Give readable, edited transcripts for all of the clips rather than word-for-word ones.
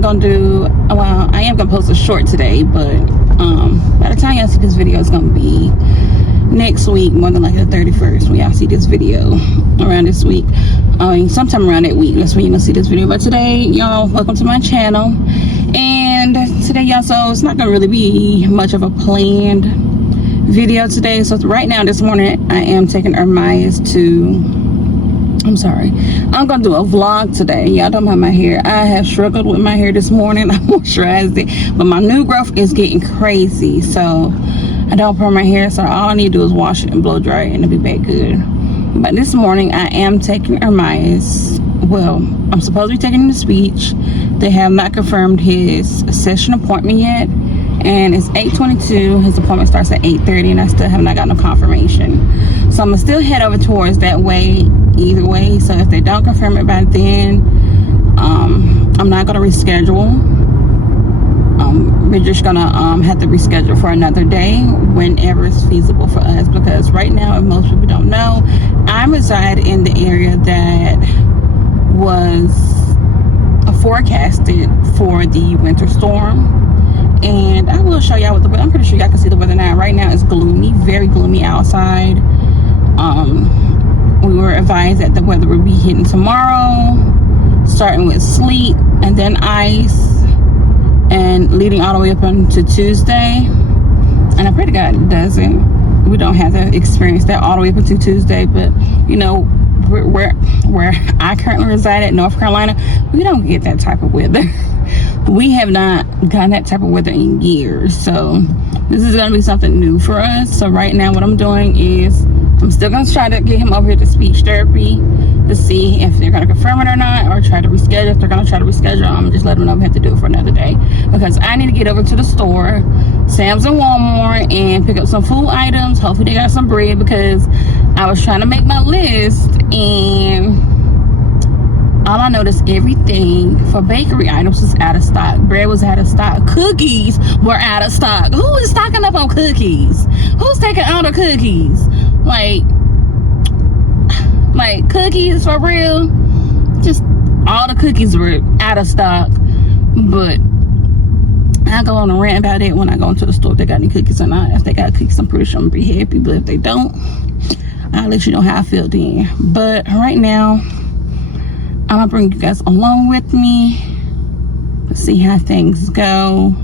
not gonna do, well, I am gonna post a short today, but by the time y'all see this video, it's gonna be next week, more than likely the 31st, when y'all see this video. Around this week, sometime around that week, that's when you're gonna see this video. But today, y'all, welcome to my channel. And today, y'all, so it's not gonna really be much of a planned video today. So right now, this morning, I am taking Ermias to, I'm gonna do a vlog today. Y'all don't mind my hair. I have struggled with my hair this morning. I moisturized it, but my new growth is getting crazy, so I don't perm my hair. So all I need to do is wash it and blow dry it, and it'll be back good. But this morning I am taking Ermias. Well, I'm supposed to be taking him to speech. They have not confirmed his session appointment yet, and it's 8:22. His appointment starts at 8:30, and I still have not gotten a confirmation. So I'm gonna still head over towards that way either way. So if they don't confirm it by then, I'm not gonna reschedule. We're just gonna have to reschedule for another day whenever it's feasible for us, because right now, if most people don't know, I reside in the area that was forecasted for the winter storm. And I will show y'all what the weather, I'm pretty sure y'all can see the weather now. Right now it's gloomy, very gloomy outside. We were advised that the weather would be hitting tomorrow, starting with sleet and then ice, and leading all the way up into Tuesday. And I pray to God it doesn't. We don't have to experience that all the way up into Tuesday. But you know, where I currently reside at, North Carolina, we don't get that type of weather. We have not gotten that type of weather in years. So this is gonna be something new for us. So right now what I'm doing is I'm still gonna try to get him over here to speech therapy to see if they're gonna confirm it or not, or try to reschedule. If they're gonna try to reschedule, I'm just letting them know we have to do it for another day, because I need to get over to the store, Sam's and Walmart, and pick up some food items. Hopefully they got some bread, because I was trying to make my list and all I noticed, everything for bakery items was out of stock. Bread was out of stock. Cookies were out of stock. Who is stocking up on cookies? Who's taking all the cookies? Like cookies for real? Just all the cookies were out of stock. But I go on a rant about it when I go into the store if they got any cookies or not. If they got cookies, I'm pretty sure I'm gonna be happy. But if they don't, I'll let you know how I feel then. But right now, I'm gonna bring you guys along with me to see how things go.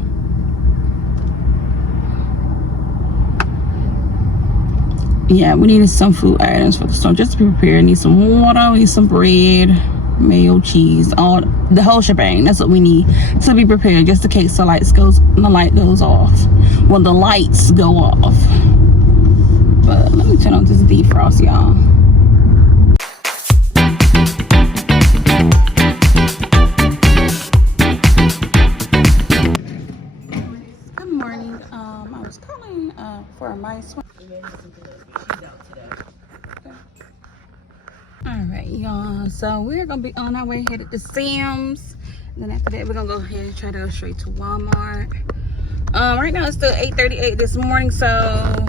Yeah, we needed some food items for the store just to be prepared. Need some water, need some bread, mayo, cheese, all the whole shebang. That's what we need to be prepared, just in case the light goes off. Well, the lights go off. But let me turn on this defrost, y'all. Good morning. I was calling for my swim. Alright, y'all, so we're gonna be on our way headed to Sam's, and then after that we're gonna go ahead and try to go straight to Walmart. Right now it's still 8:38 this morning, so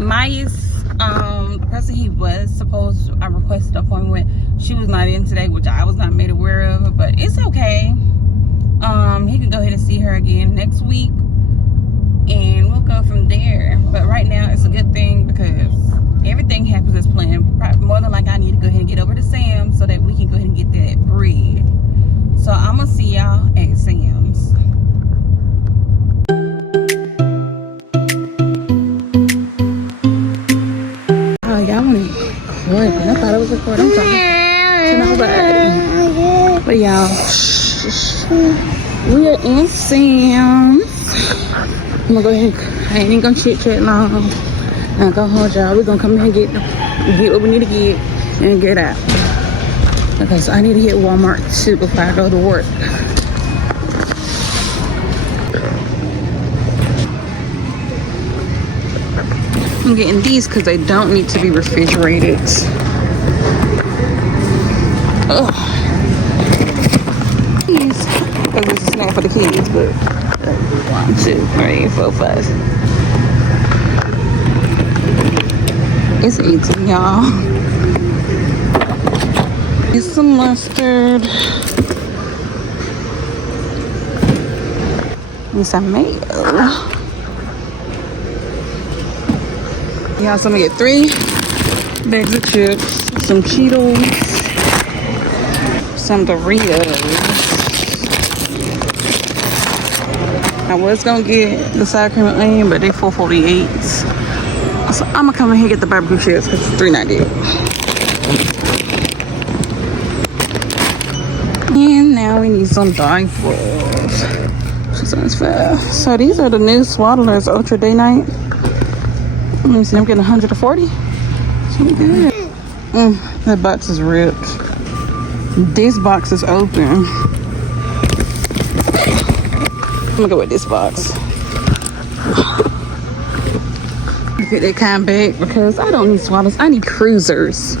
Maya's the person he was supposed, I requested an appointment with, she was not in today, which I was not made aware of, but it's okay. He can go ahead and see her again next week, and we'll go from there. But right now it's a good thing, because everything happens as planned. More than likely I need to go ahead and get over to Sam's so that we can go ahead and get that bread. So I'm gonna see y'all at Sam's. Oh, y'all want it? What? I thought it was recording. I'm talking to nobody. But y'all, we are in Sam's. I'm gonna go ahead. I ain't gonna chit chat long. I'm gonna hold y'all. We're gonna come in and get what we need to get and get out. Okay, so I need to hit Walmart too before I go to work. I'm getting these because they don't need to be refrigerated. Ugh. These, because it's a snack for the kids, but 1, 2, 3, 4, 5. It's eating, y'all. It's some mustard. Need some mayo. Yeah, so I'm gonna get 3 bags of chips, some Cheetos, some Doritos. I was gonna get the sour cream and onion, but they $4.48. So I'm gonna come in here and get the barbecue chips because it's $3.98. And now we need some diapers. So these are the new Swaddlers Ultra Day Night. Let me see, I'm getting 140. So good. That box is ripped. This box is open. I'm gonna go with this box. Get that kind back because I don't need Swaddlers. I need cruisers.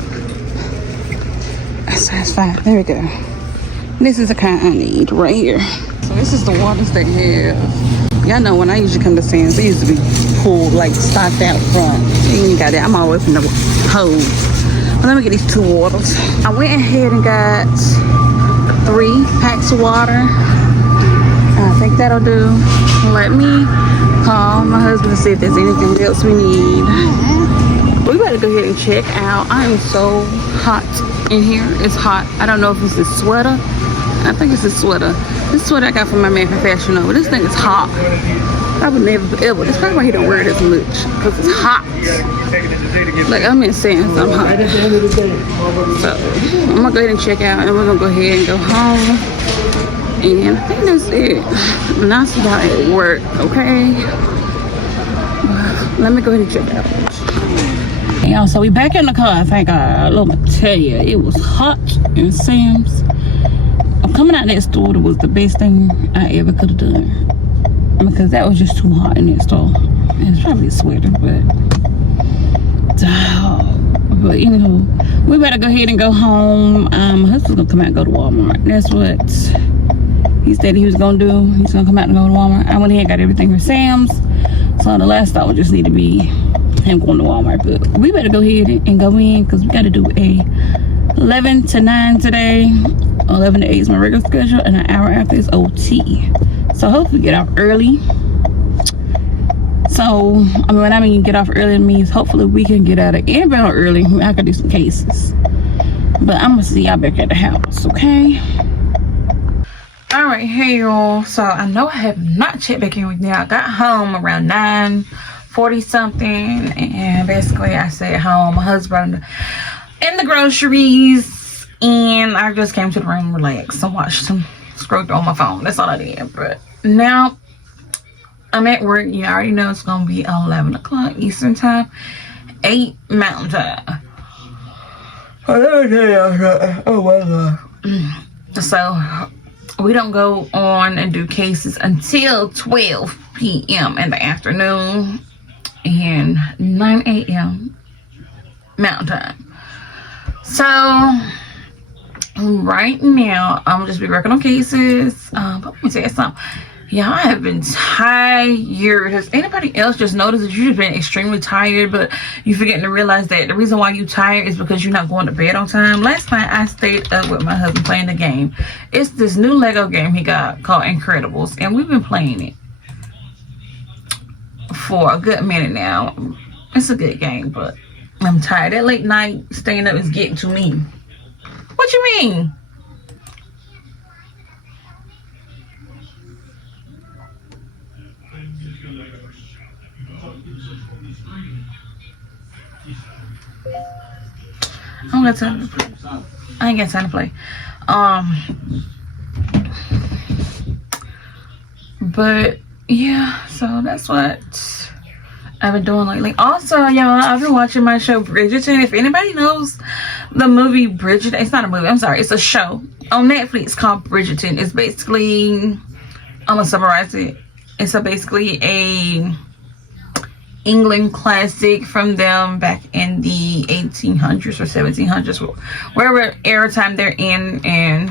That's fine. There we go. This is the kind I need right here. So this is the waters they have. Y'all know when I usually come to Sam's, it used to be pulled, like stocked out front. You ain't got that. I'm always in the hose. But let me get these 2 waters. I went ahead and got 3 packs of water. I think that'll do. Let me call my husband to see if there's anything else we need. We better go ahead and check out. I am so hot in here. It's hot. I don't know if it's a sweater. I think it's a sweater. This sweater I got from my man from Fashion Nova. This thing is hot. I would never ever. That's probably why he don't wear it as much. Because it's hot. Like I'm in Sam's, I'm hot. So I'm gonna go ahead and check out and we're gonna go ahead and go home. And I think that's it. And I'll see y'all at work, okay? Let me go ahead and check out. Y'all, so we back in the car. Thank God. Let me tell you, it was hot in Sam's. Coming out that store was the best thing I ever could have done because that was just too hot in that store. It's probably a sweater, but anywho, we better go ahead and go home. My husband's gonna come out and go to Walmart. That's what he said he was gonna do. He's gonna come out and go to Walmart. I went ahead and got everything from Sam's, so the last stop would just need to be him going to Walmart. But we better go ahead and go in because we got to do a 11 to 9 today. 11 to 8 is my regular schedule, and an hour after is OT. So hopefully get off early. So when I mean get off early, it means hopefully we can get out of inbound early. I could do some cases, but I'm gonna see y'all back at the house, okay? All right, hey y'all. So I know I have not checked back in with y'all. I got home around 9:40 something, and basically I stayed at home. My husband in the groceries. And I just came to the room, relaxed, and watched some scroll on my phone. That's all I did. But now I'm at work. You already know it's gonna be 11 o'clock Eastern time, 8 Mountain time. Oh my God. So we don't go on and do cases until 12 p.m. in the afternoon and 9 a.m. Mountain time. So right now I'm just be working on cases. But let me tell you something. Yeah, I have been tired. Has anybody else just noticed that you've been extremely tired, but you forgetting to realize that the reason why you tired is because you're not going to bed on time? Last night I stayed up with my husband playing the game. It's this new Lego game he got called Incredibles, and we've been playing it for a good minute now. It's a good game, but I'm tired. That late night staying up is getting to me. What you mean? I don't got time to play. I ain't got time to play. But yeah, so that's what I've been doing lately. Also, y'all, I've been watching my show Bridgerton. If anybody knows the movie Bridgerton, it's not a movie, I'm sorry, it's a show on Netflix called Bridgerton. It's basically, I'm gonna summarize it. It's basically a England classic from them back in the 1800s or 1700s, wherever era time they're in, and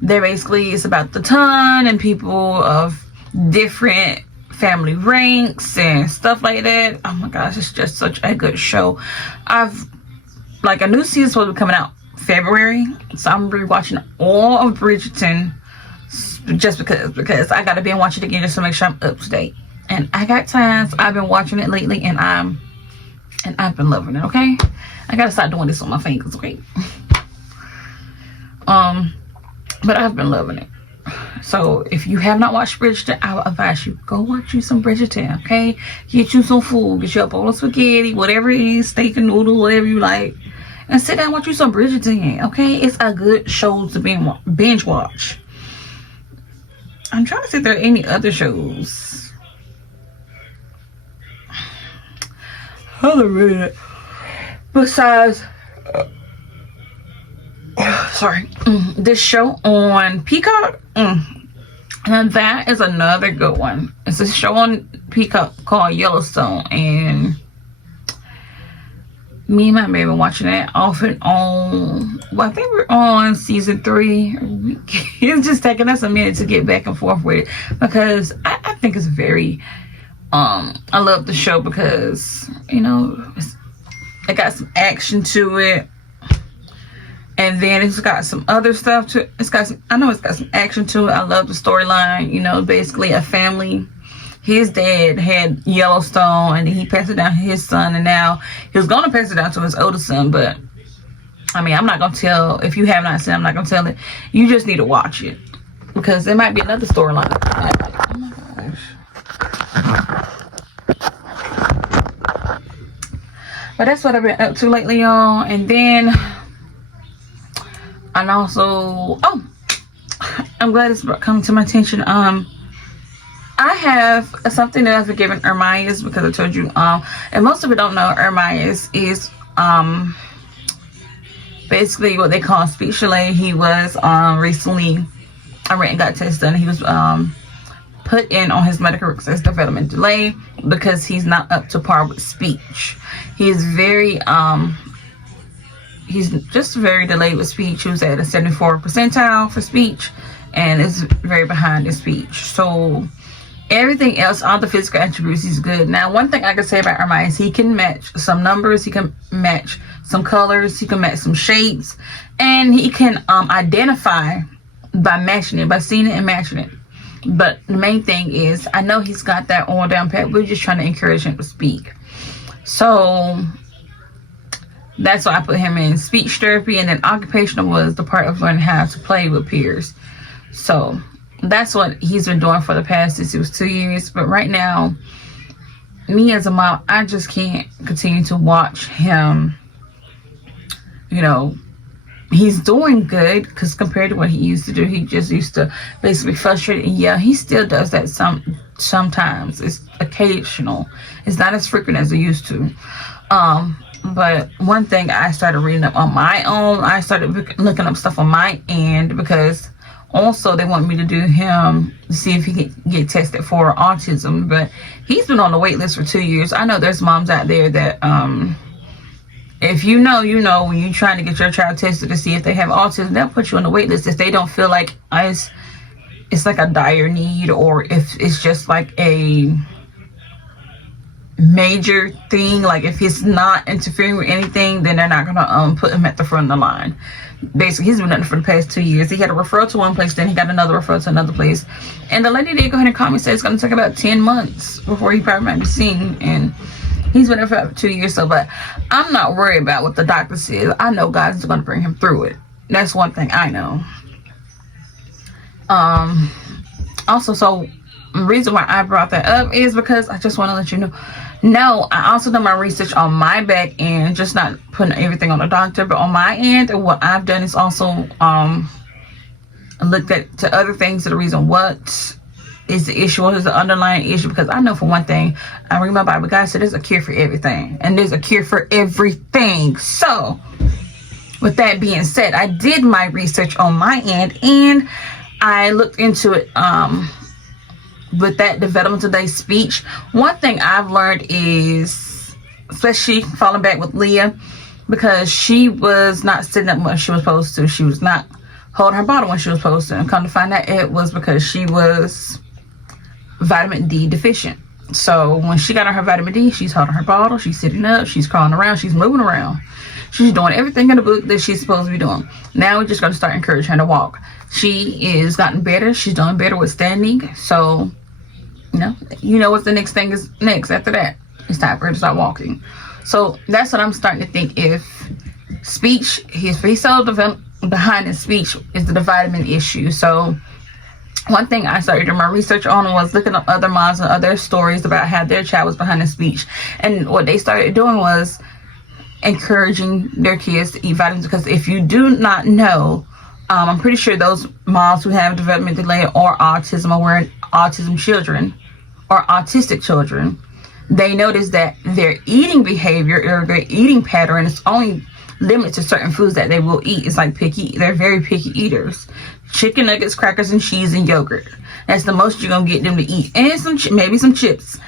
they're basically, it's about the ton and people of different family ranks and stuff like that. Oh my gosh, it's just such a good show. I've like a new season supposed to be coming out February, so I'm rewatching all of Bridgerton just because I gotta be watching it again just to make sure I'm up to date. And I got times I've been watching it lately, and I've been loving it. Okay, I gotta start doing this on my fingers. Okay. But I've been loving it. So if you have not watched Bridgerton, I would advise you go watch you some Bridgerton. Okay, get you some food, get you a bowl of spaghetti, whatever it is, steak and noodle, whatever you like, and sit down and watch you some Bridgerton. Okay, it's a good show to binge watch. I'm trying to see if there are any other shows. Hold on a minute. Besides, sorry, this show on Peacock, and that is another good one. It's a show on Peacock called Yellowstone, and me and my baby watching that off and on. Well, I think we're on season 3. It's just taking us a minute to get back and forth with it, because I think it's very I love the show because, you know, it got some action to it, and then it's got some other stuff to it. It's got some action to it. I love the storyline. You know, basically a family. His dad had Yellowstone, and he passed it down to his son, and now he was going to pass it down to his oldest son. But I mean, I'm not going to tell. If you have not seen, I'm not going to tell it. You just need to watch it, because there might be another storyline. Oh my gosh. But that's what I've been up to lately, y'all. And then, and also, I'm glad it's coming to my attention. I have something that I've been giving Ermias, because I told you, and most of you don't know, Ermias is basically what they call speech delay. He was recently, I went and got tested, and he was put in on his medical records as development delay because he's not up to par with speech. He's just very delayed with speech. He was at a 74th percentile for speech, and is very behind in speech. So everything else, all the physical attributes, he's good. Now, one thing I can say about Ermias is he can match some numbers, he can match some colors, he can match some shapes, and he can identify by matching it, by seeing it and matching it. But the main thing is, I know he's got that all down pat. We're just trying to encourage him to speak. So that's why I put him in speech therapy, and then occupational was the part of learning how to play with peers. So that's what he's been doing for the past, since it was 2 years. But right now, me as a mom, I just can't continue to watch him. You know, he's doing good, because compared to what he used to do, he just used to basically frustrate. And yeah, he still does that sometimes. It's occasional. It's not as frequent as it used to. But one thing I started reading up on my own, I started looking up stuff on my end, because also they want me to do him to see if he can get tested for autism. But he's been on the wait list for 2 years. I know there's moms out there that if you know, when you're trying to get your child tested to see if they have autism, they'll put you on the wait list if they don't feel like it's like a dire need, or if it's just like a major thing. Like if it's not interfering with anything, then they're not gonna put him at the front of the line. Basically, he's been nothing for the past 2 years. He had a referral to one place, then he got another referral to another place, and the lady did go ahead and call me and said it's gonna take about 10 months before he probably might be seen. And he's been there for about 2 years. So, but I'm not worried about what the doctor says. I know God's gonna bring him through it. That's one thing I know. Also, so the reason why I brought that up is because I just want to let you know. No, I also done my research on my back end, just not putting everything on the doctor, but on my end, and what I've done is also looked at to other things. To the reason what is the issue, what is the underlying issue, because I know for one thing, I read my Bible, God said there's a cure for everything, and there's a cure for everything. So with that being said, I did my research on my end, and I looked into it with that developmental delay speech. One thing I've learned is, especially falling back with Leah, because she was not sitting up when she was supposed to. She was not holding her bottle when she was supposed to. And come to find out, it was because she was vitamin D deficient. So when she got on her vitamin D, she's holding her bottle, she's sitting up, she's crawling around, she's moving around. She's doing everything in the book that she's supposed to be doing. Now we're just going to start encouraging her to walk. She is gotten better. She's doing better with standing. So, you know what the next thing is next after that. It's time for her to start walking. So that's what I'm starting to think. If speech, he's so behind in speech is the vitamin issue. So one thing I started doing my research on was looking up other moms and other stories about how their child was behind in speech. And what they started doing was encouraging their kids to eat vitamins, because if you do not know, I'm pretty sure those moms who have development delay or autism, or were autism children or autistic children, they notice that their eating behavior or their eating pattern is only limited to certain foods that they will eat. It's like they're very picky eaters. Chicken nuggets, crackers, and cheese, and yogurt. That's the most you're gonna get them to eat, and maybe some chips.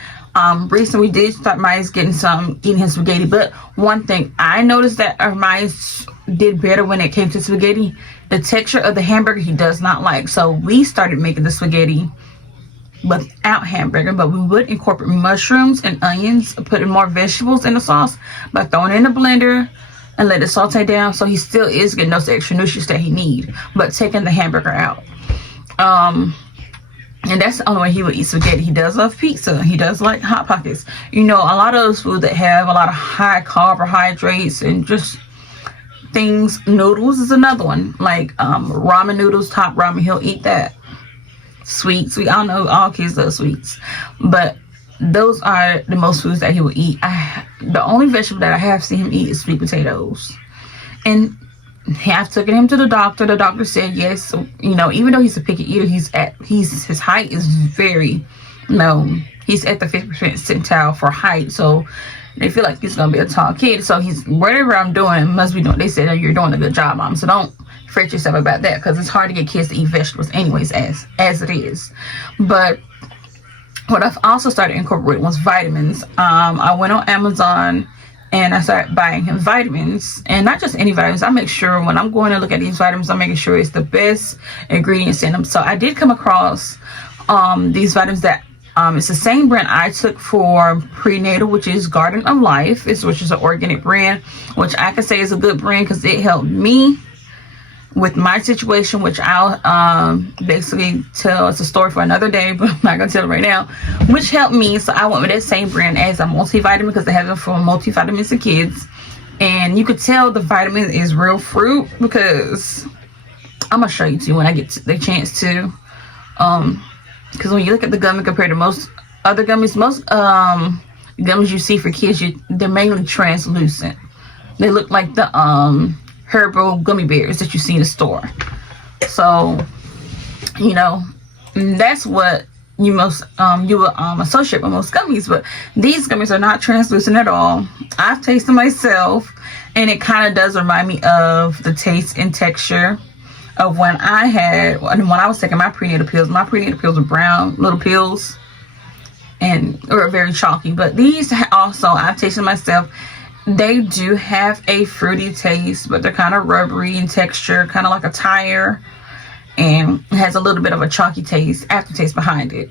Recently we did start Myers eating his spaghetti, but one thing I noticed that Myers did better when it came to spaghetti. The texture of the hamburger he does not like, so we started making the spaghetti without hamburger, but we would incorporate mushrooms and onions, putting more vegetables in the sauce by throwing it in the blender and let it saute down, so he still is getting those extra nutrients that he needs, but taking the hamburger out. And that's the only way he would eat spaghetti. He does love pizza. He does like Hot Pockets. A lot of those foods that have a lot of high carbohydrates and just things. Noodles is another one. Like ramen noodles, top ramen, he'll eat that. Sweets, we all know all kids love sweets. But those are the most foods that he will eat. The only vegetable that I have seen him eat is sweet potatoes. And I've taken him to the doctor. The doctor said yes. So, even though he's a picky eater, his height is very he's at the 50th percentile for height. So they feel like he's gonna be a tall kid. So he's whatever I'm doing must be doing. They said, you're doing a good job, Mom. So don't fret yourself about that, because it's hard to get kids to eat vegetables anyways, as it is. But what I've also started incorporating was vitamins. I went on Amazon and I started buying him vitamins, and not just any vitamins. I make sure when I'm going to look at these vitamins, I'm making sure it's the best ingredients in them. So I did come across these vitamins that it's the same brand I took for prenatal, which is Garden of Life, which is an organic brand, which I can say is a good brand because it helped me with my situation, which I'll basically tell. It's a story for another day, but I'm not gonna tell it right now, which helped me. So I went with that same brand as a multivitamin, because they have them for multivitamins in kids, and you could tell the vitamin is real fruit, because I'm gonna show you too when I get the chance to, because when you look at the gummy compared to most other gummies, most gummies you see for kids, they're mainly translucent. They look like the herbal gummy bears that you see in the store. So that's what you will associate with most gummies. But these gummies are not translucent at all. I've tasted myself, and it kind of does remind me of the taste and texture of when I was taking my prenatal pills. My prenatal pills were brown little pills and were very chalky, but these also I've tasted myself. They do have a fruity taste, but they're kind of rubbery in texture, kind of like a tire, and it has a little bit of a chalky taste, aftertaste behind it,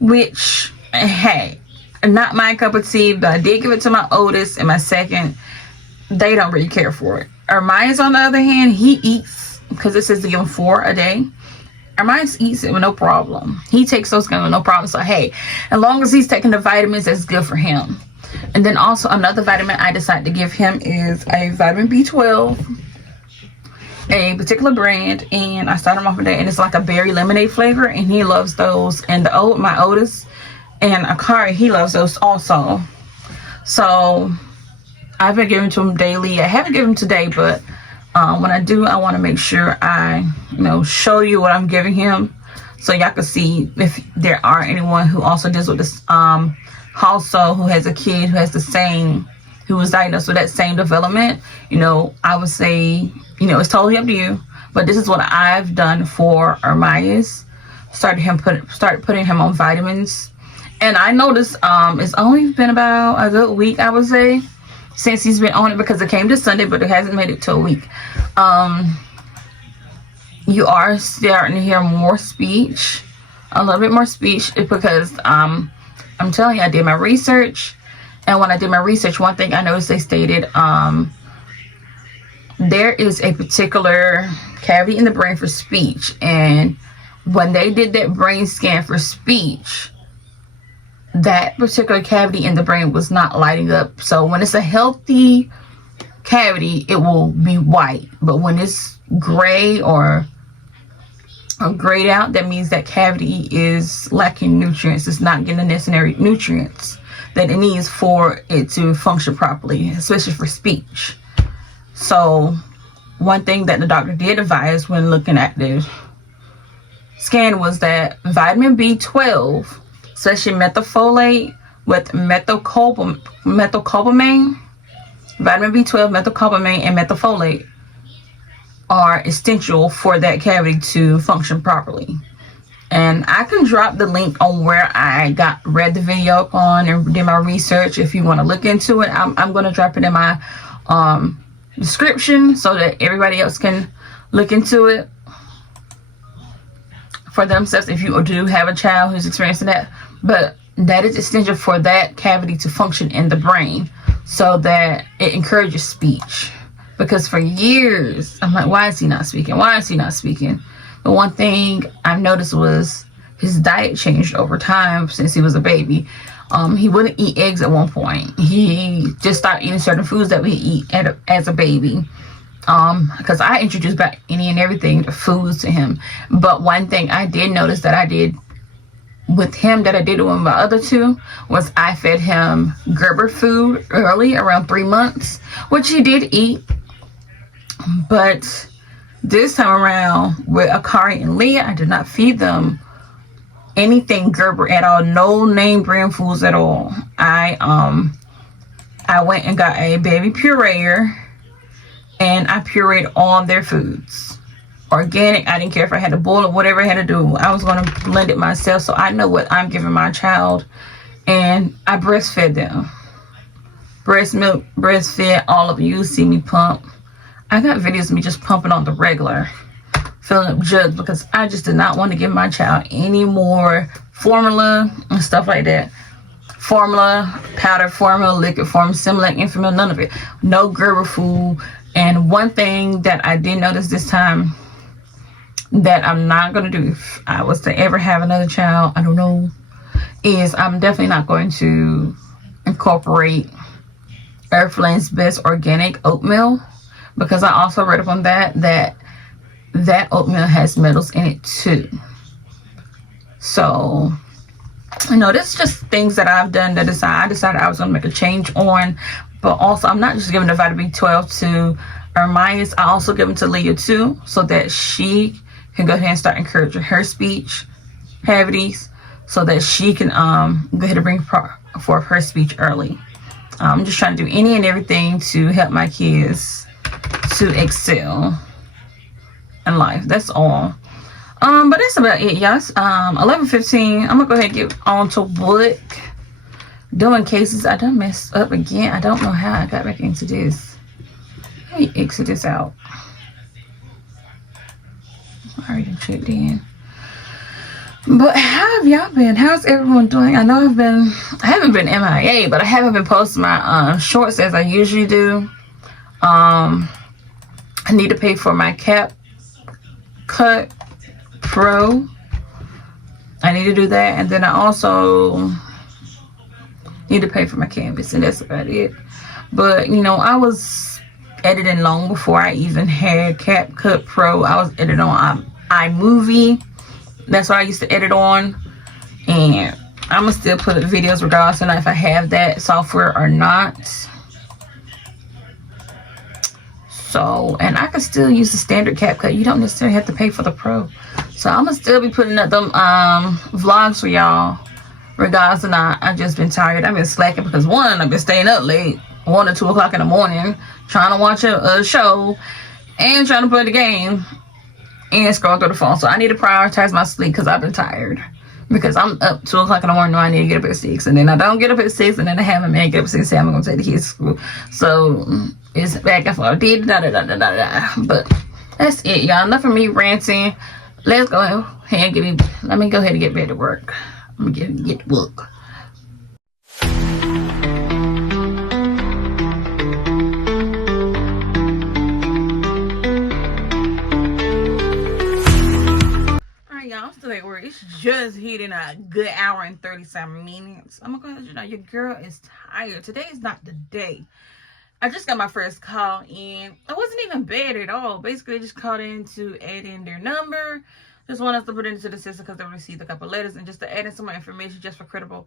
which, hey, not my cup of tea, but I did give it to my oldest and my second. They don't really care for it. Ermias, on the other hand, he eats, because it says to give him 4 a day. Ermias eats it with no problem. He takes those with no problem. So, hey, as long as he's taking the vitamins, that's good for him. And then also another vitamin I decided to give him is a vitamin B12, a particular brand, and I started him off with that, and it's like a berry lemonade flavor, and he loves those. And my oldest and Akari, he loves those also. So I've been giving to him daily. I haven't given him today, but when I do, I want to make sure I show you what I'm giving him, so y'all can see if there are anyone who also deals with this also who has a kid who has who was diagnosed with that same development. I would say, it's totally up to you, but this is what I've done for Ermias. Started putting him on vitamins, and I noticed it's only been about a good week, I would say, since he's been on it, because it came to Sunday, but it hasn't made it to a week. You are starting to hear more speech, a little bit more speech, because I'm telling you, I did my research, and when I did my research, one thing I noticed they stated there is a particular cavity in the brain for speech, and when they did that brain scan for speech, that particular cavity in the brain was not lighting up. So when it's a healthy cavity, it will be white, but when it's gray or grayed out, that means that cavity is lacking nutrients. It's not getting the necessary nutrients that it needs for it to function properly, especially for speech. So one thing that the doctor did advise when looking at the scan was that vitamin B12, especially methylfolate with methylcobalamin, vitamin B12, methylcobalamin, and methylfolate are essential for that cavity to function properly. And I can drop the link on where I read the video up on and did my research. If you want to look into it, I'm going to drop it in my description so that everybody else can look into it for themselves if you do have a child who's experiencing that. But that is essential for that cavity to function in the brain so that it encourages speech. Because for years, I'm like, why is he not speaking? Why is he not speaking? But one thing I've noticed was his diet changed over time since he was a baby. He wouldn't eat eggs at one point. He just stopped eating certain foods that we eat as a baby. Because I introduced back any and everything to foods to him. But one thing I did notice that I did with him that I did with my other two was I fed him Gerber food early, around 3 months, which he did eat. But this time around with Akari and Leah, I did not feed them anything Gerber at all. No name brand foods at all. I went and got a baby pureer, and I pureed all their foods. Organic. I didn't care if I had to boil it, whatever I had to do. I was going to blend it myself, so I know what I'm giving my child. And I breastfed them. Breast milk, breastfed, all of you see me pump. I got videos of me just pumping on the regular, filling up jugs, because I just did not want to give my child any more formula and stuff like that. Formula, powder formula, liquid formula, Similac, Enfamil, none of it. No Gerber food. And one thing that I did notice this time that I'm not going to do if I was to ever have another child, I don't know, is I'm definitely not going to incorporate Earthland's Best Organic Oatmeal, because I also read up on that oatmeal has metals in it too. So, you know, that's just things that I've done that I decided I was going to make a change on. But also, I'm not just giving the vitamin B12 to Ermias. I also give them to Leah too, so that she can go ahead and start encouraging her speech cavities, so that she can go ahead and bring forth her speech early. I'm just trying to do any and everything to help my kids to excel in life. That's all. But that's about it, y'all. 11:15. I'm gonna go ahead and get on to book doing cases. I done messed up again. I don't know how I got back into this. Let me exit this out. I already checked in. But how have y'all been? How's everyone doing? I know I haven't been MIA, but I haven't been posting my shorts as I usually do. I need to pay for my CapCut Pro. I need to do that, and then I also need to pay for my canvas, and that's about it. But you know, I was editing long before I even had CapCut Pro. I was editing on iMovie. That's what I used to edit on, and I'm gonna still put videos regardless of if I have that software or not. So, and I can still use the standard CapCut. You don't necessarily have to pay for the Pro. So I'm gonna still be putting up them vlogs for y'all regardless of not. I've just been tired. I've been slacking because one, I've been staying up late, 1 or 2 o'clock in the morning, trying to watch a show and trying to play the game and scroll through the phone. So I need to prioritize my sleep because I've been tired. Because I'm up 2 o'clock in the morning, I need to get up at 6. And then I don't get up at 6, and then I have a man get up at 6, say I'm going to take the kids to school. So it's back and forth. But that's it, y'all. Enough of me ranting. Let's go ahead and let me go ahead and get back to work. I'm going to get to work. did in a good hour and 37 minutes. I'm gonna let you know your girl is tired. Today is not the day. I just got my first call in. It wasn't even bad at all. Basically, they just called in to add in their number. Just want us to put it into the system because they received a couple letters and just to add in some more information just for critical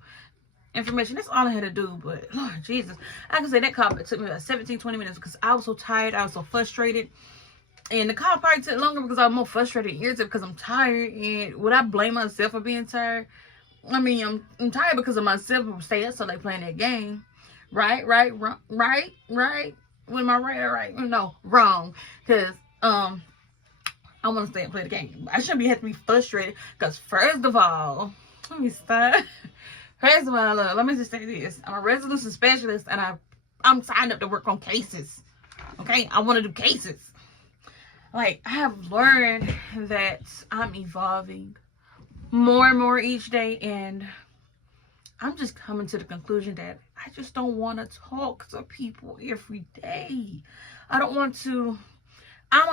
information. That's all I had to do. But Lord Jesus, I can say that call took me about 17-20 minutes because I was so tired. I was so frustrated. And the call probably took longer because I was more frustrated and irritated because I'm tired. And would I blame myself for being tired? I mean, I'm tired because of myself who stay up so they playing that game. Right. When am I right? No, wrong. Because I want to stay and play the game. I shouldn't have to be frustrated. Because first of all, let me stop. First of all, let me just say this. I'm a resolution specialist and I'm signed up to work on cases. Okay? I want to do cases. Like, I have learned that I'm evolving more and more each day, and I'm just coming to the conclusion that I just don't want to talk to people every day. I don't want to. I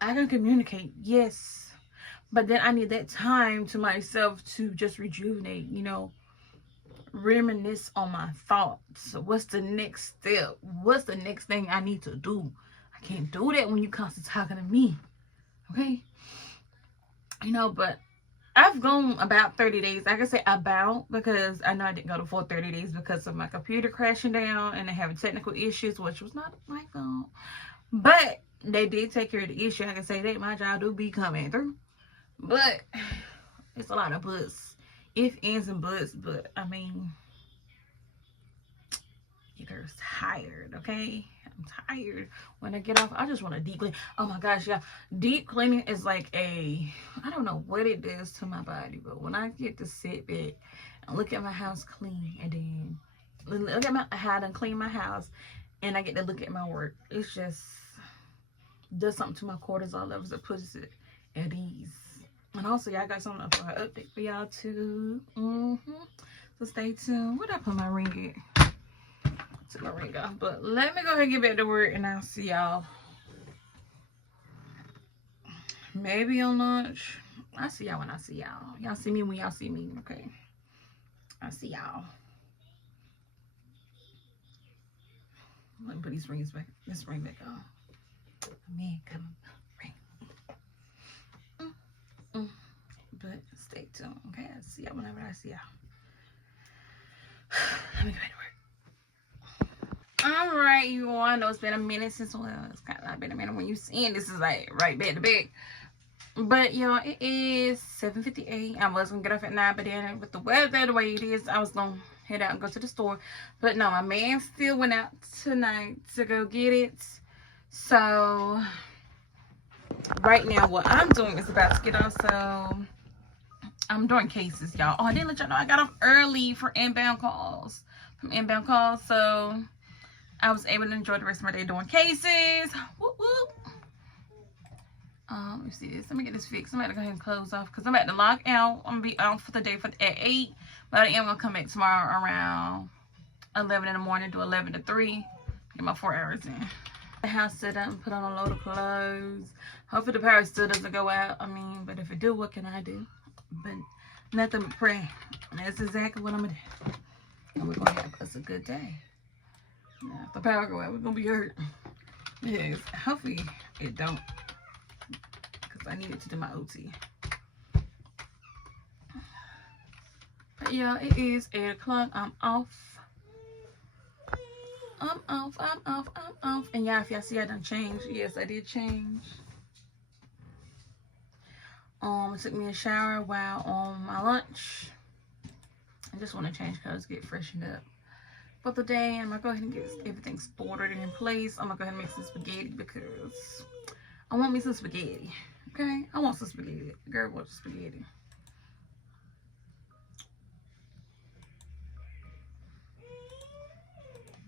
can communicate, yes, but then I need that time to myself to just rejuvenate, you know, reminisce on my thoughts. What's the next step? What's the next thing I need to do? I can't do that when you constantly talking to me, okay? You know, but I've gone about 30 days. I can say about because I know I didn't go the full 30 days because of my computer crashing down and having technical issues, which was not my fault. But they did take care of the issue. I can say that my job do be coming through. But it's a lot of buts. If, ands, and buts. But, I mean, you're tired, okay? I'm tired. When I get off, I just want to deep clean. Oh my gosh, yeah. Deep cleaning is like I don't know what it does to my body, but when I get to sit back and look at my house clean and then look at how I done clean my house and I get to look at my work, it's just does something to my cortisol levels that puts it at ease. And also, y'all got something for an update for y'all too. So stay tuned. Where'd I put my ring at? Took my ring off, but let me go ahead and get back to work and I'll see y'all maybe on lunch. I'll see y'all when I see y'all. Y'all see me when y'all see me, okay? I'll see y'all. Let me put these rings back. This ring back on. Man, come ring. But stay tuned, okay? I'll see y'all whenever I see y'all. Let me go back to work. All right, you all. I know it's been a minute since, well, it's kind of not been a minute when you seeing this is like right back to back. But y'all, it is 7:58. I was gonna get off at 9, but then with the weather the way it is, I was gonna head out and go to the store. But no, my man still went out tonight to go get it. So right now, what I'm doing is about to get off. So I'm doing cases, y'all. Oh, I didn't let y'all know I got off early for inbound calls. So I was able to enjoy the rest of my day doing cases. Whoop, whoop. Let me see this. Let me get this fixed. I'm about to go ahead and close off because I'm about to log out. I'm going to be out for the day at 8. But I am going to come back tomorrow around 11 in the morning, do 11 to 3. Get my 4 hours in. The house set up and put on a load of clothes. Hopefully the power still doesn't go out. I mean, but if it do, what can I do? But nothing but pray. And that's exactly what I'm going to do. And we're going to have us a good day. Now, if the power go out, we're going to be hurt. Yes, hopefully it don't. Because I need it to do my OT. But yeah, it is 8 o'clock. I'm off. I'm off. And yeah, if y'all see I done changed. Yes, I did change. It took me a shower while on my lunch. I just want to change colors, get freshened up for the day. I'm gonna go ahead and get everything sorted and in place. I'm gonna go ahead and make some spaghetti because I want me some spaghetti. Okay, I want some spaghetti. Girl wants spaghetti.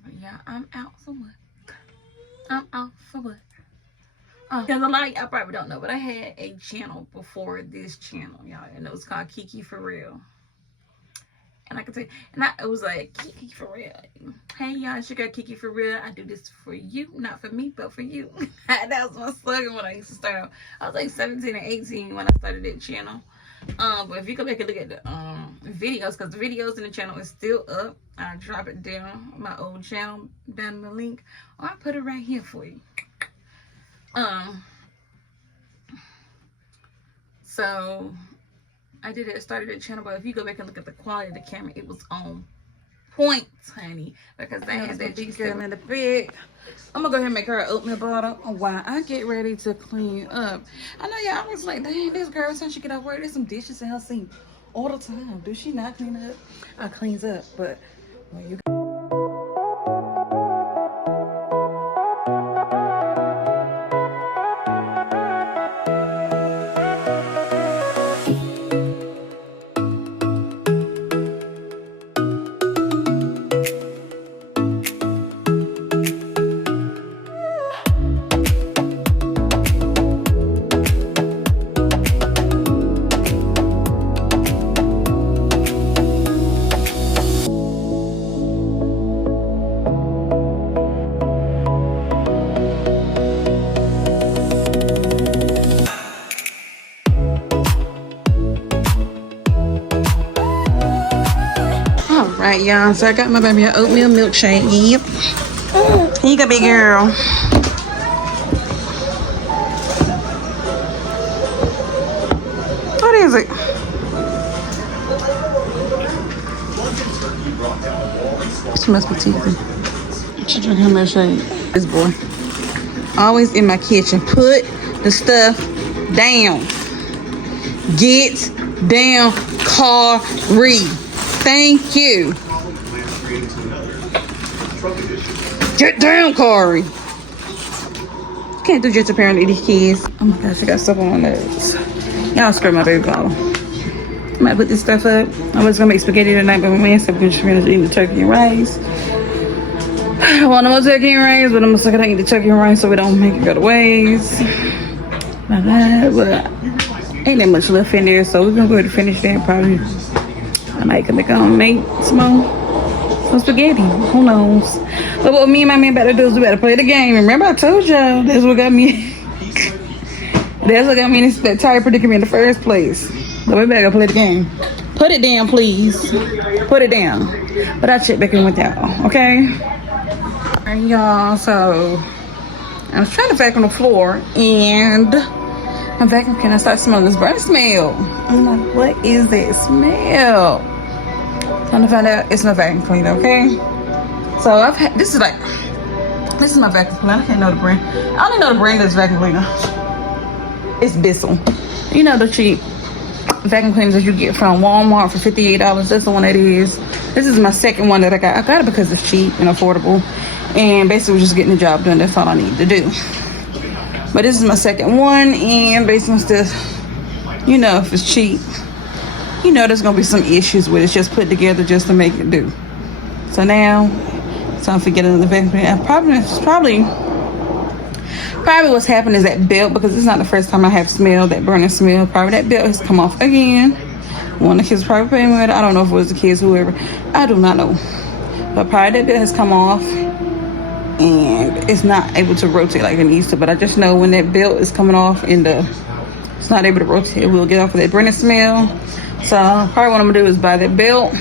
But yeah, I'm out for work. Because a lot of y'all probably don't know, but I had a channel before this channel, y'all, and it was called Kiki For Real. And I can tell you, and it was like, Kiki For Real. Hey, y'all, it's your girl Kiki For Real. I do this for you, not for me, but for you. That was my slogan when I used to start. I was like 17 or 18 when I started that channel. But if you go back and look at the videos, because the videos in the channel is still up, I drop it down my old channel down in the link, or I put it right here for you. So I started the channel, but if you go back and look at the quality of the camera, it was on point, honey, because they had that big girl in the bed. I'm gonna go ahead and make her an oatmeal bottle while I get ready to clean up. I know y'all was like, dang, this girl, since she get out work, there's some dishes in her sink all the time. Do she not clean up? I cleans up, but when you Alright, y'all, so I got my baby an oatmeal milkshake. Yep. Here you go, big girl. What is it? She must be teething. She drinking her milkshake. This boy. Always in my kitchen. Put the stuff down. Get down, Kari. Thank you. Get down, Kari. Can't do just apparently these kids. Oh my gosh, I got stuff on my nose. Y'all screw my baby bottle. I might put this stuff up. I was gonna make spaghetti tonight, but my man said we're just gonna eat the turkey and rice. I want no more turkey and rice, but I'm gonna suck it, eat the turkey and rice so we don't make it go to waste. My God, but ain't that much left in there, so we're gonna go ahead and finish that probably. I might come back on and make some spaghetti. Who knows? But what me and my man about to do is we better play the game. Remember I told y'all that's what got me that's what got me in that tired predicament in the first place. So we better go play the game. Put it down, please. Put it down. But I'll check back in with y'all, okay? Alright, y'all, so I was trying to vacuum the floor and my vacuum cleaner started smelling this burnt smell. I'm like, what is that smell? Trying to find out it's my vacuum cleaner, okay? So I've had this is my vacuum cleaner. I can't know the brand. I only know the brand of this vacuum cleaner. It's Bissell. You know the cheap vacuum cleaners that you get from Walmart for $58. That's the one that is. This is my second one that I got. I got it because it's cheap and affordable, and basically just getting the job done. That's all I need to do. But this is my second one, and based on stuff, you know, if it's cheap, you know there's gonna be some issues with it. It's just put together just to make it do. So now it's time to get another vacuum cleaner. Probably what's happened is that belt, because it's not the first time I have smelled that burning smell. Probably that belt has come off again. One of the kids probably playing with it. I don't know if it was the kids, whoever. I do not know. But probably that belt has come off and it's not able to rotate like it needs to. But I just know when that belt is coming off and it's not able to rotate, we'll get off of that burning smell. So probably what I'm gonna do is buy that belt,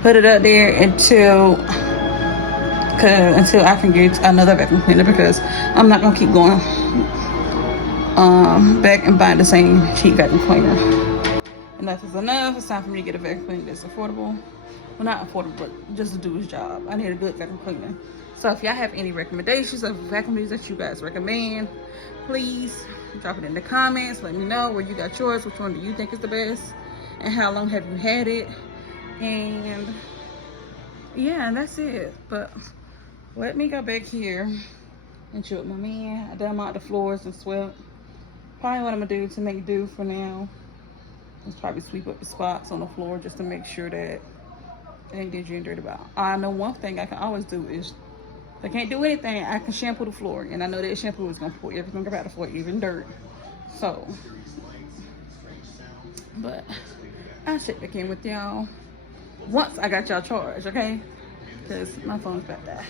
put it up there until I can get another vacuum cleaner, because I'm not gonna keep going back and buying the same cheap vacuum cleaner. Enough is enough. It's time for me to get a vacuum cleaner that's affordable. Well, not affordable, but just to do its job. I need a good vacuum cleaner. So if y'all have any recommendations of vacuum cleaners that you guys recommend, please drop it in the comments. Let me know where you got yours. Which one do you think is the best? And how long have you had it? And yeah, that's it. But let me go back here and chill with my man. I done out the floors and swept. Probably what I'm gonna do to make do for now is probably sweep up the spots on the floor just to make sure that it ain't dingy and dirty. About. I know one thing I can always do is, if I can't do anything, I can shampoo the floor, and I know that shampoo is gonna pull everything about the floor, even dirt. So, but I'll check back in with y'all once I got y'all charged, okay? Because my phone's about to die.